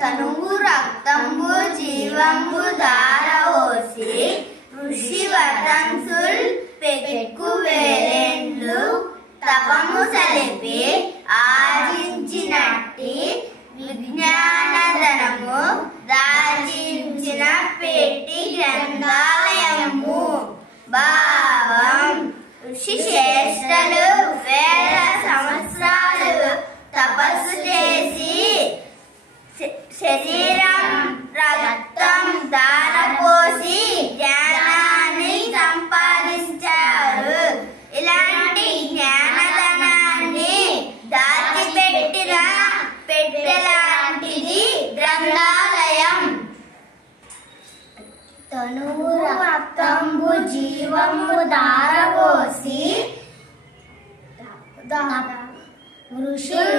తనువు రక్తంబు జీవంబు దారవోసి ఋషి వతంసుల్ పెక్కు వేరెండ్లు తపము సలిపి ఆర్జించినట్టి విజ్ఞానధనము దార్జించిన పెట్టి గ్రంథాలయము. భావం: ఋషి శ్రేష్ఠులు వేల సంవత్సరాలు తపస్సు చేసి శరీరం రక్తం దారపోసి జ్ఞానాన్ని సంపాదించారు. ఇలాంటి జ్ఞానధనాన్ని దాచిపెట్టిన పెట్టెలాంటిది గ్రంథాలయం. తనువు రక్తంబు జీవము దారపోసి ఋషులు